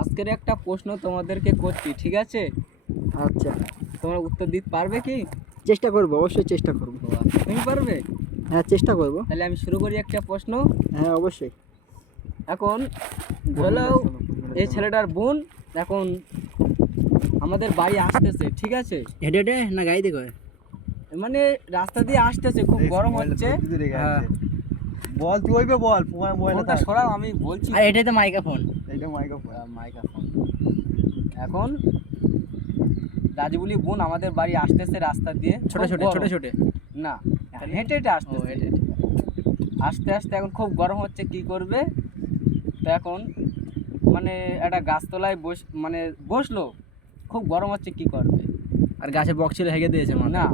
আজকের একটা প্রশ্ন তোমাদেরকে করছি, ঠিক আছে? আচ্ছা, তোমরা উত্তর দিতে পারবে কি? চেষ্টা করবো, অবশ্যই চেষ্টা করবো। তুমি পারবে? হ্যাঁ, চেষ্টা করবো। তাহলে আমি শুরু করি একটা প্রশ্ন। হ্যাঁ, অবশ্যই। এখন ধরো এই ছেলেটার বোন এখন আমাদের বাড়ি আসতেছে, ঠিক আছে? হেঁটে হেঁটে না গাড়িতে করে? মানে রাস্তা দিয়ে আসতেছে, খুব গরম হচ্ছে। হ্যাঁ। বল তুই ওইবে বল ফোনটা সরাও, আমি বলছি। আর এটাই তো মাইক্রোফোন। এইটা মাইক্রোফোন। মাইক্রোফোন। এখন রাজবুলি বোন আমাদের বাড়ি আসতেছে রাস্তা দিয়ে, ছোট খুব ছোট গরম। ছোট ছোট। না, হেঁটে হেঁটে আসতেছে। হেঁটে আস্তে আস্তে এখন খুব গরম হচ্ছে, কি করবে? তো এখন মানে একটা গাছতলায় মানে বসলো, খুব গরম হচ্ছে, কি করবে? আর গাছে বক ছিল হেগে দিয়েছে মা। না,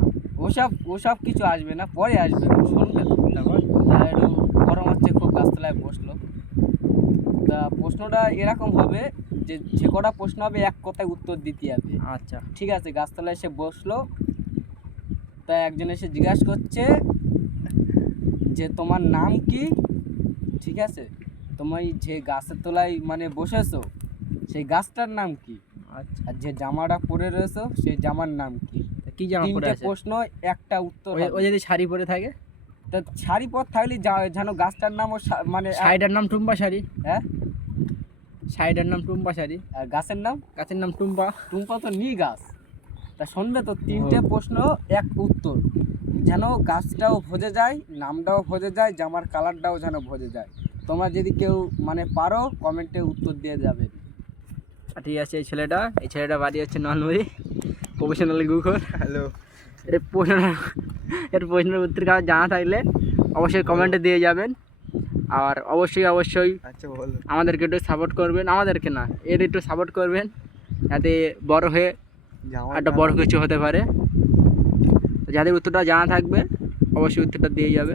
ওসব ওসব কিছু আসবে না, পরে আসবে, শুনবে তো। তারপর তা একটু গরম হচ্ছে, খুব গাছতলায় বসলো। তা প্রশ্নটা এরকম হবে যে যে কটা প্রশ্ন হবে এক কথায় উত্তর দিতে হবে। আচ্ছা, ঠিক আছে, গাছতলায় এসে বসলো। তা একজন এসে জিজ্ঞাসা করছে যে তোমার নাম কি? ঠিক আছে, তুমি যে গাছের তলায় মানে বসেছো সেই গাছটার নাম কি? আচ্ছা। আর যে জামাটা পরে রয়েছো সেই জামার নাম কি? কি জামা পরে তিনটে আছে? প্রশ্ন, একটা উত্তর ওই হবে। যদি শাড়ি পরে থাকে? তা শাড়ি পর থাকলে যেন গাছটার নাম মানে শাড়িটার নাম টুম্পা শাড়ি। হ্যাঁ, শাড়িটার নাম টুম্পা শাড়ি। আর গাছের নাম? গাছের নাম টুম্পা। টুম্পা তো নি গাছ। তা শুনবে তো, তিনটে প্রশ্ন এক উত্তর, যেন গাছটাও ভজে যায়, নামটাও ভজে যায়, জামার কালারটাও যেন ভজে যায়। তোমরা যদি কেউ মানে পারো কমেন্টে উত্তর দিয়ে যাবে। ঠিক আছে, এই ছেলেটা বাড়ি হচ্ছে নলমুড়ি, প্রফেশনাল গুখর। হ্যালো। এর প্রশ্নের উত্তর কারো জানা থাকলে অবশ্যই কমেন্টে দিয়ে যাবেন। আর অবশ্যই আচ্ছা বলো। আমাদেরকে একটু সাপোর্ট করবেন, আমাদেরকে না, এর একটু সাপোর্ট করবেন, যাতে বড় হয়ে একটা বড় কিছু হতে পারে। যাদের উত্তরটা জানা থাকবে অবশ্যই উত্তরটা দিয়ে যাবে।